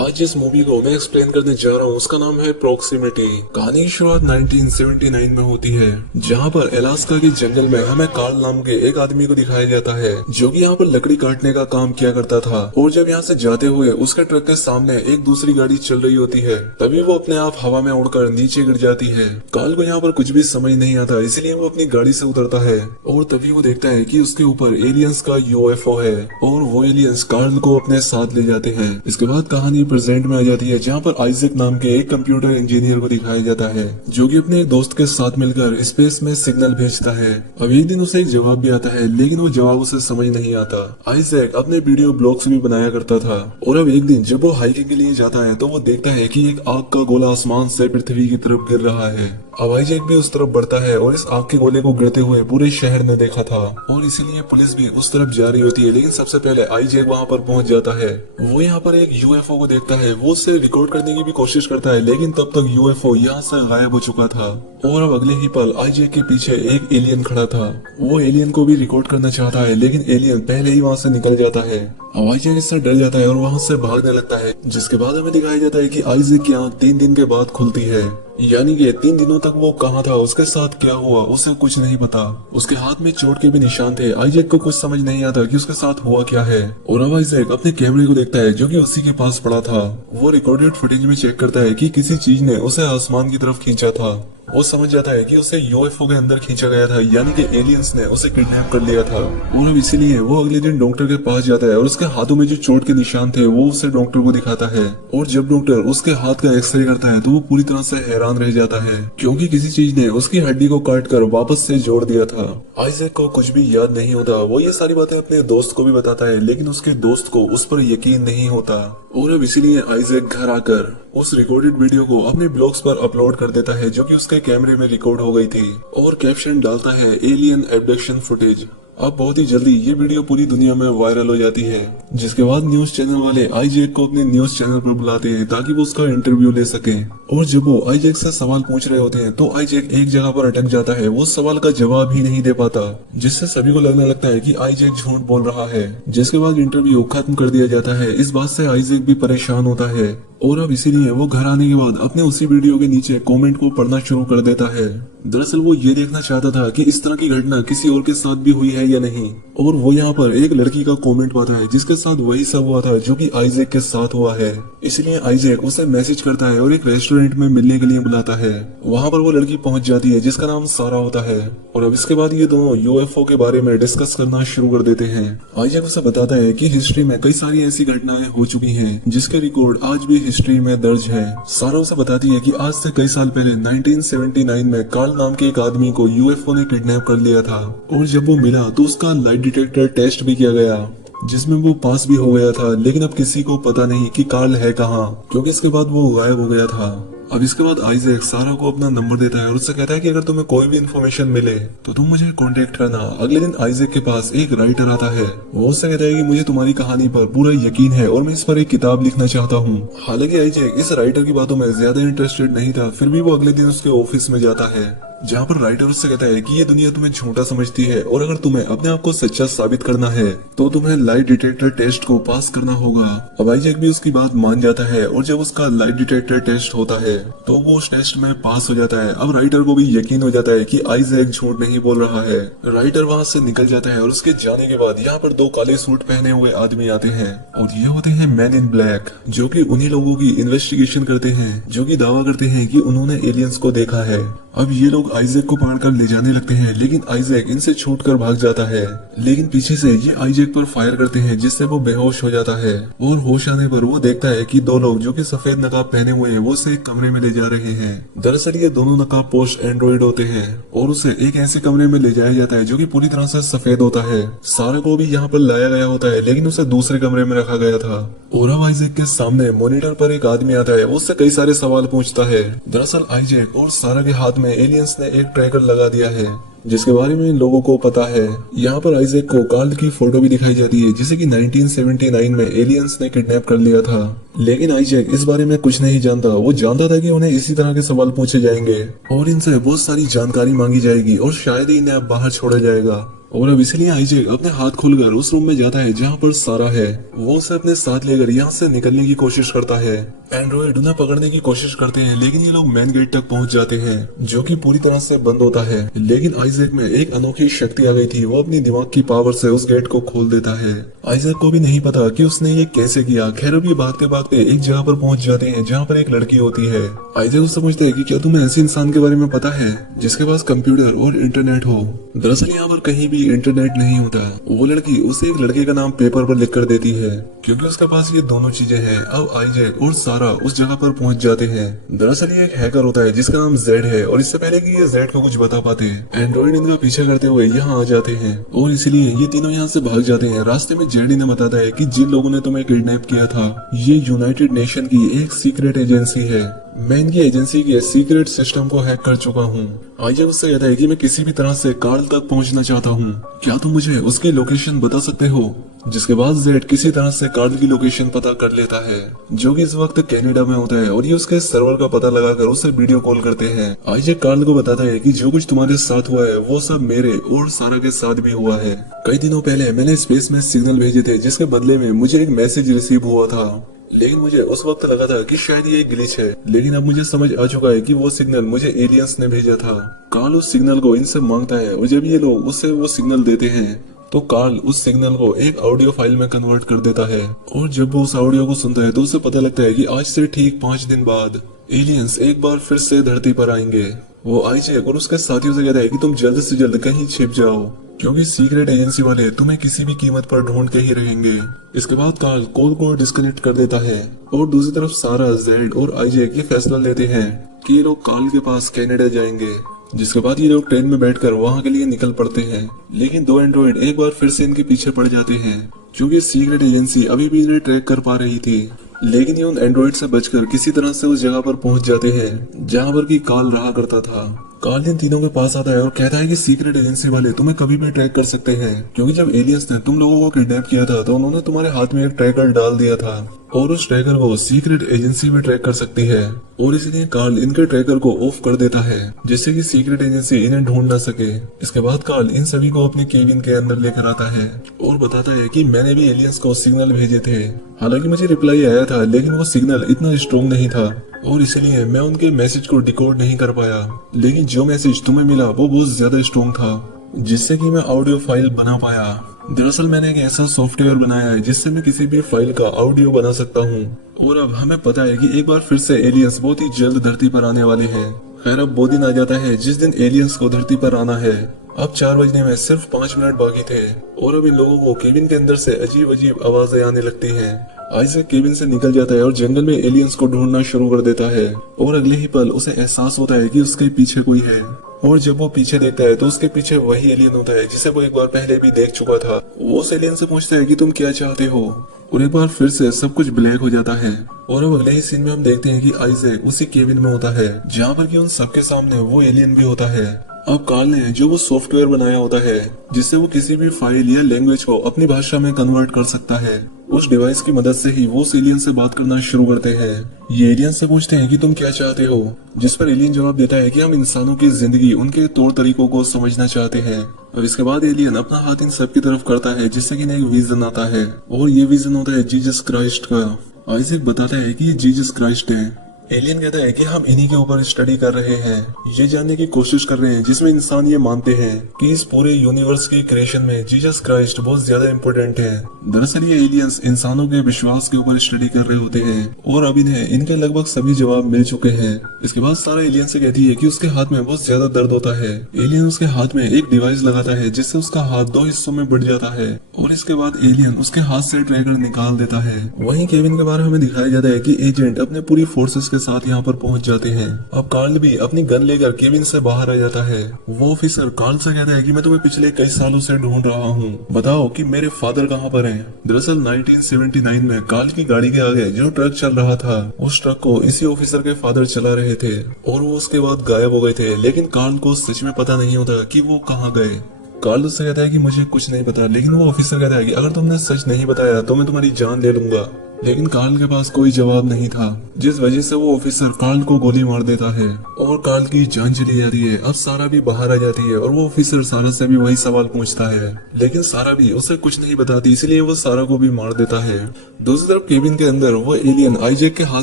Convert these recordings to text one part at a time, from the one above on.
आज जिस मूवी को मैं एक्सप्लेन करने जा रहा हूँ उसका नाम है प्रॉक्सिमिटी। कहानी की शुरुआत 1979 में होती है, जहाँ पर अलास्का के जंगल में हमें कार्ल नाम के एक आदमी को दिखाया जाता है जो कि यहाँ पर लकड़ी काटने का काम किया करता था। और जब यहाँ से जाते हुए उसके ट्रक के सामने एक दूसरी गाड़ी चल रही होती है, तभी वो अपने आप हवा में उड़कर नीचे गिर जाती है। कार्ल को यहाँ पर कुछ भी समझ नहीं आता, इसलिए वो अपनी गाड़ी से उतरता है और तभी वो देखता है कि उसके ऊपर एलियंस का यूएफओ है और वो एलियंस कार्ल को अपने साथ ले जाते हैं। इसके बाद कहानी प्रेजेंट में आ जाती है, जहाँ पर आइजैक नाम के एक कंप्यूटर इंजीनियर को दिखाया जाता है जो कि अपने एक दोस्त के साथ मिलकर स्पेस में सिग्नल भेजता है। अब एक दिन उसे एक जवाब भी आता है, लेकिन वो जवाब उसे समझ नहीं आता। आइजैक अपने वीडियो ब्लॉग्स भी बनाया करता था और अब एक दिन जब वो हाइकिंग के लिए जाता है तो वो देखता है कि एक आग का गोला आसमान से पृथ्वी की तरफ गिर रहा है। अब आइजैक भी उस तरफ बढ़ता है और इस आग के गोले को गिरते हुए पूरे शहर ने देखा था और इसीलिए पुलिस भी उस तरफ जा रही होती है। लेकिन सबसे पहले आइजैक वहाँ पर पहुंच जाता है। वो यहाँ पर एक यूएफओ को देखता है, वो उसे रिकॉर्ड करने की भी कोशिश करता है, लेकिन तब तक यूएफओ यहाँ से गायब हो चुका था। और अब अगले ही पल आइजैक के पीछे एक एलियन खड़ा था। वो एलियन को भी रिकॉर्ड करना चाहता है, लेकिन एलियन पहले ही वहाँ से निकल जाता है। अब आइजैक इससे डर जाता है और वहाँ से भागने लगता है, जिसके बाद हमें दिखाया जाता है कि आइजैक की आंख 3 दिन के बाद खुलती है। यानी कि 3 दिनों तक वो कहाँ था, उसके साथ क्या हुआ, उसे कुछ नहीं पता। उसके हाथ में चोट के भी निशान थे। आइजैक को कुछ समझ नहीं आता कि उसके साथ हुआ क्या है। और अब आइजैक अपने कैमरे को देखता है जो कि उसी के पास पड़ा था। वो रिकॉर्डेड फुटेज में चेक करता है कि किसी चीज ने उसे आसमान की तरफ खींचा था। वो समझ जाता है कि उसे यूएफओ के अंदर खींचा गया था, यानी कि एलियंस ने उसे किडनैप कर लिया था। और अब इसीलिए वो अगले दिन डॉक्टर के पास जाता है और उसके हाथों में जो चोट के निशान थे वो उसे डॉक्टर को दिखाता है। और जब डॉक्टर उसके हाथ का एक्सरे करता है तो वो पूरी तरह से हैरान रह जाता है, क्योंकि किसी चीज ने उसकी हड्डी को काट कर वापस से जोड़ दिया था। आइजैक को कुछ भी याद नहीं होता। वो ये सारी बातें अपने दोस्त को भी बताता है, लेकिन उसके दोस्त को उस पर यकीन नहीं होता। और अब इसीलिए आइजैक घर आकर उस रिकॉर्डेड वीडियो को अपने ब्लॉग्स पर अपलोड कर देता है जो कि उसके कैमरे में रिकॉर्ड हो गई थी, और कैप्शन डालता है एलियन एब्डक्शन फुटेज। अब बहुत ही जल्दी ये वीडियो पूरी दुनिया में वायरल हो जाती है, जिसके बाद न्यूज चैनल वाले आइजैक को अपने न्यूज चैनल पर बुलाते हैं ताकि वो उसका इंटरव्यू ले सके। और जब वो आइजैक से सवाल पूछ रहे होते हैं तो आइजैक एक जगह पर अटक जाता है, वो सवाल का जवाब ही नहीं दे पाता, जिससे सभी को लगने लगता है कि आइजैक झूठ बोल रहा है। जिसके बाद इंटरव्यू खत्म कर दिया जाता है। इस बात से आइजैक भी परेशान होता है और अब इसीलिए वो घर आने के बाद अपने उसी वीडियो के नीचे कमेंट को पढ़ना शुरू कर देता है। दरअसल वो ये देखना चाहता था कि इस तरह की घटना किसी और के साथ भी हुई है या नहीं। और वो यहाँ पर एक लड़की का कमेंट पाता है जिसके साथ वही सब हुआ था जो कि आइजैक के साथ हुआ है। इसलिए आइजैक उसे मैसेज करता है और एक रेस्टोरेंट में मिलने के लिए बुलाता है। वहाँ पर वो लड़की पहुंच जाती है जिसका नाम सारा होता है। और अब इसके बाद ये दोनों यूएफओ के बारे में डिस्कस करना शुरू कर देते हैं। आइजैक उसे बताता है कि हिस्ट्री में कई सारी ऐसी घटनाएं हो चुकी हैं जिसके रिकॉर्ड आज भी हिस्ट्री में दर्ज है। सारा उसे बताती है कि आज से कई साल पहले 1979 में कार्ल नाम के एक आदमी को यूएफओ ने किडनैप कर लिया था, और जब वो मिला तो उसका लाइट डिटेक्टर टेस्ट भी किया गया जिसमें वो पास भी हो गया था। लेकिन अब किसी को पता नहीं कि कार्ल है कहाँ, क्योंकि इसके बाद वो गायब हो गया था। अब इसके बाद आइजैक सारा को अपना नंबर देता है और उससे कहता है कि अगर तुम्हें कोई भी इन्फॉर्मेशन मिले तो तुम मुझे कांटेक्ट करना। अगले दिन आइजैक के पास एक राइटर आता है। वो उससे कहता है कि मुझे तुम्हारी कहानी पर पूरा यकीन है और मैं इस पर एक किताब लिखना चाहता हूँ। हालांकि आइजैक इस राइटर की बातों में ज्यादा इंटरेस्टेड नहीं था, फिर भी वो अगले दिन उसके ऑफिस में जाता है, जहाँ पर राइटर उससे कहता है कि ये दुनिया तुम्हें झूठा समझती है और अगर तुम्हें अपने आप को सच्चा साबित करना है तो तुम्हें लाइट डिटेक्टर टेस्ट को पास करना होगा। अब आइजैक भी उसकी बात मान जाता है और जब उसका लाइट डिटेक्टर टेस्ट होता है तो वो उस टेस्ट में पास हो जाता है। अब राइटर को भी यकीन हो जाता है कि आइजैक झूठ नहीं बोल रहा है। राइटर वहाँ से निकल जाता है और उसके जाने के बाद यहाँ पर 2 काले सूट पहने हुए आदमी आते हैं और ये होते हैं मैन इन ब्लैक, जो कि उन्हीं लोगों की इन्वेस्टिगेशन करते हैं जो कि दावा करते हैं कि उन्होंने एलियंस को देखा है। अब ये लोग आइजैक को पकड़कर ले जाने लगते हैं, लेकिन आइजैक इनसे छूटकर भाग जाता है। लेकिन पीछे से ये आइजैक पर फायर करते हैं जिससे वो बेहोश हो जाता है, और होश आने पर वो देखता है कि 2 लोग जो कि सफेद नकाब पहने हुए हैं वो उसे एक कमरे में ले जा रहे हैं। दरअसल ये दोनों नकाब पोस्ट एंड्रॉइड होते हैं और उसे एक ऐसे कमरे में ले जाया जाता है जो कि पूरी तरह से सफेद होता है। सारा को भी यहाँ पर लाया गया होता है, लेकिन उसे दूसरे कमरे में रखा गया था। और अब आइजैक के सामने मॉनिटर पर एक आदमी आता है, वो उससे कई सारे सवाल पूछता है। दरअसल आइजैक और सारा के हाथ में एलियंस ने एक ट्रैकर लगा दिया है जिसके बारे में इन लोगों को पता है। यहाँ पर आइजैक को कार्ल की फोटो भी दिखाई जाती है जिसे कि 1979 में एलियंस ने किडनैप कर लिया था। लेकिन आइजैक इस बारे में कुछ नहीं जानता। वो जानता था कि उन्हें इसी तरह के सवाल पूछे जाएंगे और इनसे बहुत सारी जानकारी मांगी जाएगी और शायद ही इन्हें अब बाहर छोड़ा जाएगा। और अब इसलिए आइजैक अपने हाथ खोलकर उस रूम में जाता है जहाँ पर सारा है। वो उसे अपने साथ लेकर यहाँ से निकलने की कोशिश करता है। एंड्रॉइड उन्हें पकड़ने की कोशिश करते हैं, लेकिन ये लोग मेन गेट तक पहुंच जाते हैं जो कि पूरी तरह से बंद होता है। लेकिन आइजैक में एक अनोखी शक्ति आ गई थी, वो अपनी दिमाग की पावर से उस गेट को खोल देता है। आइजैक को भी नहीं पता कि उसने ये कैसे किया। खैर अब ये भागते भागते एक जगह पर पहुंच जाते हैं जहाँ पर एक लड़की होती है। आइजैक उससे पूछता है कि क्या तुम्हें ऐसे इंसान के बारे में पता है जिसके पास कंप्यूटर और इंटरनेट हो। दरअसल यहाँ पर कहीं भी इंटरनेट नहीं होता। वो लड़की उसे एक लड़के का नाम पेपर पर लिख कर देती है क्योंकि उसके पास ये दोनों चीजें हैं। अब आइजैक और सारा उस जगह पर पहुंच जाते हैं। दरअसल ये एक हैकर होता है जिसका नाम जेड है, और इससे पहले कि ये जेड को कुछ बता पाते एंड्रॉइड इनका पीछा करते हुए यहाँ आ जाते हैं और इसलिए ये तीनों यहाँ से भाग जाते हैं। रास्ते में जेड इन्हें बताता है कि जिन लोगों ने तुम्हें किडनैप किया था ये यूनाइटेड नेशन की एक सीक्रेट एजेंसी है। मैं इनकी एजेंसी के सीक्रेट सिस्टम को हैक कर चुका हूँ। आइजैक उससे कहता है कि मैं किसी भी तरह से कार्ल तक पहुँचना चाहता हूँ, क्या तुम मुझे उसकी लोकेशन बता सकते हो। जिसके बाद जेड किसी तरह से कार्ल की लोकेशन पता कर लेता है जो कि इस वक्त कनाडा में होता है, और ये उसके सर्वर का पता लगाकर उसे वीडियो कॉल करते हैं। आइजैक कार्ल को बताता है कि जो कुछ तुम्हारे साथ हुआ है वो सब मेरे और सारा के साथ भी हुआ है। कई दिनों पहले मैंने स्पेस में सिग्नल भेजे थे जिसके बदले में मुझे एक मैसेज रिसीव हुआ था, लेकिन मुझे उस वक्त लगा था कि शायद ये ग्लिच है, लेकिन अब मुझे समझ आ चुका है कि वो सिग्नल मुझे एलियंस ने भेजा था। कार्ल उस सिग्नल को इनसे मांगता है और जब ये लोग उसे वो सिग्नल देते हैं तो कार्ल उस सिग्नल को एक ऑडियो फाइल में कन्वर्ट कर देता है, और जब वो उस ऑडियो को सुनता है तो उसे पता लगता है कि आज से ठीक 5 दिन बाद एलियंस एक बार फिर से धरती पर आएंगे। वो आइजैक और उसके साथियों से कहता है कि तुम जल्द से जल्द कहीं छिप जाओ क्योंकि सीक्रेट एजेंसी वाले तुम्हें किसी भी कीमत पर ढूंढ के ही रहेंगे। इसके बाद कार्ल कॉल को डिस्कनेक्ट कर देता है और दूसरी तरफ सारा, जेड और आइजैक ये फैसला लेते हैं कि ये लोग कार्ल के पास कनाडा जाएंगे। जिसके बाद ये लोग ट्रेन में बैठकर वहां के लिए निकल पड़ते हैं, लेकिन दो एंड्रॉइड एक बार फिर से इनके पीछे पड़ जाते हैं क्योंकि सीक्रेट एजेंसी अभी भी इन्हें ट्रैक कर पा रही थी। लेकिन ये उन एंड्रॉइड से बचकर किसी तरह से उस जगह पर पहुंच जाते हैं जहां पर की कार्ल रहा करता था। कार्ल इन तीनों के पास आता है और कहता है कि सीक्रेट एजेंसी वाले तुम्हें कभी भी ट्रैक कर सकते हैं क्योंकि जब एलियंस ने तुम लोगों को किडनैप किया था तो उन्होंने तुम्हारे हाथ में एक ट्रैकर डाल दिया था, और उस ट्रैकर को सीक्रेट एजेंसी भी ट्रैक कर सकती है, और इसलिए कार्ल इनके ट्रैकर को ऑफ कर देता है जिससे कि सीक्रेट एजेंसी इन्हें ढूंढ न सके। इसके बाद कार्ल इन सभी को अपने केबिन के अंदर लेकर आता है और बताता है कि मैंने भी एलियंस को सिग्नल भेजे थे। हालांकि मुझे रिप्लाई आया था लेकिन वो सिग्नल इतना स्ट्रॉन्ग नहीं था और इसलिए मैं उनके मैसेज को डिकोड नहीं कर पाया, लेकिन जो मैसेज तुम्हें मिला वो बहुत ज्यादा स्ट्रॉन्ग था जिससे कि मैं ऑडियो फाइल बना पाया। दरअसल मैंने एक ऐसा सॉफ्टवेयर बनाया है जिससे मैं किसी भी फाइल का ऑडियो बना सकता हूँ, और अब हमें पता है कि एक बार फिर से एलियंस बहुत ही जल्द धरती पर आने वाले हैं। खैर अब वो दिन आ जाता है जिस दिन एलियंस को धरती पर आना है। अब 4 बजने में सिर्फ 5 मिनट बाकी थे और अब इन लोगों को केबिन के अंदर से अजीब अजीब आवाजें आने लगती हैं। आइजैक केबिन से निकल जाता है और जंगल में एलियंस को ढूंढना शुरू कर देता है, और अगले ही पल उसे एहसास होता है कि उसके पीछे कोई है, और जब वो पीछे देखता है तो उसके पीछे वही एलियन होता है जिसे वो एक बार पहले भी देख चुका था। वो उस एलियन से पूछता है कि तुम क्या चाहते हो, और एक बार फिर से सब कुछ ब्लैक हो जाता है। और अब अगले ही सीन में हम देखते हैं कि आइजैक उसी केबिन में होता है जहाँ पर कि उन सबके सामने वो एलियन भी होता है। अब कार्ल ने जो वो सॉफ्टवेयर बनाया होता है जिससे वो किसी भी फाइल या लैंग्वेज को अपनी भाषा में कन्वर्ट कर सकता है, उस डिवाइस की मदद से ही वो उस एलियन से बात करना शुरू करते हैं। ये एलियन से पूछते हैं कि तुम क्या चाहते हो, जिस पर एलियन जवाब देता है कि हम इंसानों की जिंदगी, उनके तौर तरीकों को समझना चाहते हैं। अब इसके बाद एलियन अपना हाथ इन सब की तरफ करता है जिससे कि एक विजन आता है, और ये विजन होता है जीसस क्राइस्ट का। आइजैक बताता है कि ये जीसस क्राइस्ट है। एलियन कहता है कि हम इन्हीं के ऊपर स्टडी कर रहे हैं, ये जानने की कोशिश कर रहे हैं जिसमें इंसान ये मानते हैं कि इस पूरे यूनिवर्स की क्रिएशन में जीसस क्राइस्ट बहुत ज्यादा इम्पोर्टेंट है। दरअसल ये एलियंस इंसानों के विश्वास के ऊपर स्टडी कर रहे होते हैं, और अब इन्हें इनके लगभग सभी जवाब मिल चुके हैं। इसके बाद सारा एलियन से कहती है कि उसके हाथ में बहुत ज्यादा दर्द होता है। एलियन उसके हाथ में एक डिवाइस लगाता है जिससे उसका हाथ 2 हिस्सों में बढ़ जाता है, और इसके बाद एलियन उसके हाथ से ट्रैकर निकाल देता है। वहीं केबिन के बाहर हमें दिखाया जाता है कि एजेंट अपने पूरी फोर्सेस के साथ यहाँ पर पहुंच जाते हैं। अब कार्ल भी अपनी गन लेकर केबिन से बाहर आ जाता है। वो ऑफिसर कार्ल से कहता है कि मैं तुम्हें पिछले कई सालों से ढूंढ रहा हूँ, बताओ कि मेरे फादर कहाँ पर हैं। दरअसल 1979 में कार्ल की गाड़ी के आगे जो ट्रक चल रहा था उस ट्रक को इसी ऑफिसर के फादर चला रहे थे, और वो उसके बाद गायब हो गए थे, लेकिन कार्ल को सच में पता नहीं होता कि वो कहाँ गए। कार्ल उससे कहता है कि मुझे कुछ नहीं पता, लेकिन वो ऑफिसर कहता है कि अगर तुमने सच नहीं बताया तो मैं तुम्हारी जान ले लूंगा। लेकिन कार्ल के पास कोई जवाब नहीं था, जिस वजह से वो ऑफिसर कार्ल को गोली मार देता है और कार्ल की जान चली जाती है। अब सारा भी बाहर आ जाती है और वो ऑफिसर सारा से भी वही सवाल पूछता है, लेकिन सारा भी उसे कुछ नहीं बताती, इसलिए वो सारा को भी मार देता है। दूसरी तरफ केबिन के अंदर वो एलियन आइजैक के हाथ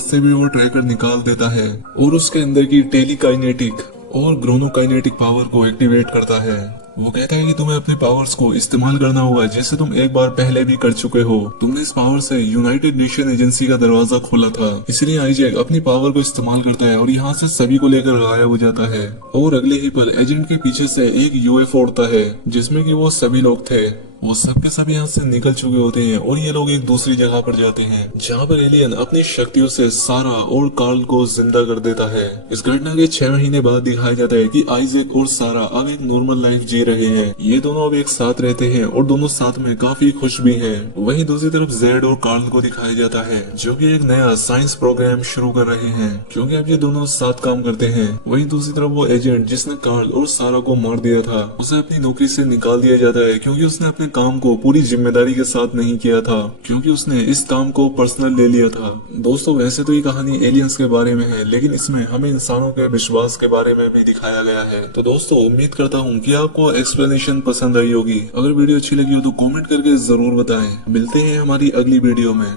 से भी वो ट्रैकर निकाल देता है और उसके अंदर की टेलीकाइनेटिक और ग्रोनोकाइनेटिक पावर को एक्टिवेट करता है। वो कहता है कि तुम्हें अपने पावर्स को इस्तेमाल करना होगा, जैसे तुम एक बार पहले भी कर चुके हो। तुमने इस पावर से यूनाइटेड नेशन एजेंसी का दरवाजा खोला था, इसलिए आइजैक अपनी पावर को इस्तेमाल करता है और यहाँ से सभी को लेकर गायब हो जाता है। और अगले ही पल एजेंट के पीछे से एक यूएफओ उड़ता है, जिसमें कि वो सभी लोग थे। वो सब के सब यहाँ से निकल चुके होते हैं और ये लोग एक दूसरी जगह पर जाते हैं, जहाँ पर एलियन अपनी शक्तियों से सारा और कार्ल को जिंदा कर देता है। इस घटना के 6 महीने बाद दिखाया जाता है कि आइजैक और सारा अब एक नॉर्मल लाइफ जी रहे हैं। ये दोनों अब एक साथ रहते हैं और दोनों साथ में काफी खुश भी हैं। वहीं दूसरी तरफ जेड और कार्ल को दिखाया जाता है, जो कि एक नया साइंस प्रोग्राम शुरू कर रहे हैं, क्योंकि अब ये दोनों साथ काम करते हैं। वहीं दूसरी तरफ वो एजेंट जिसने कार्ल और सारा को मार दिया था, उसे अपनी नौकरी से निकाल दिया जाता है, क्योंकि उसने अपने काम को पूरी जिम्मेदारी के साथ नहीं किया था, क्योंकि उसने इस काम को पर्सनल ले लिया था। दोस्तों, वैसे तो ये कहानी एलियंस के बारे में है, लेकिन इसमें हमें इंसानों के विश्वास के बारे में भी दिखाया गया है। तो दोस्तों, उम्मीद करता हूँ कि आपको एक्सप्लेनेशन पसंद आई होगी। अगर वीडियो अच्छी लगी हो तो कमेंट करके जरूर बताएं। मिलते हैं हमारी अगली वीडियो में।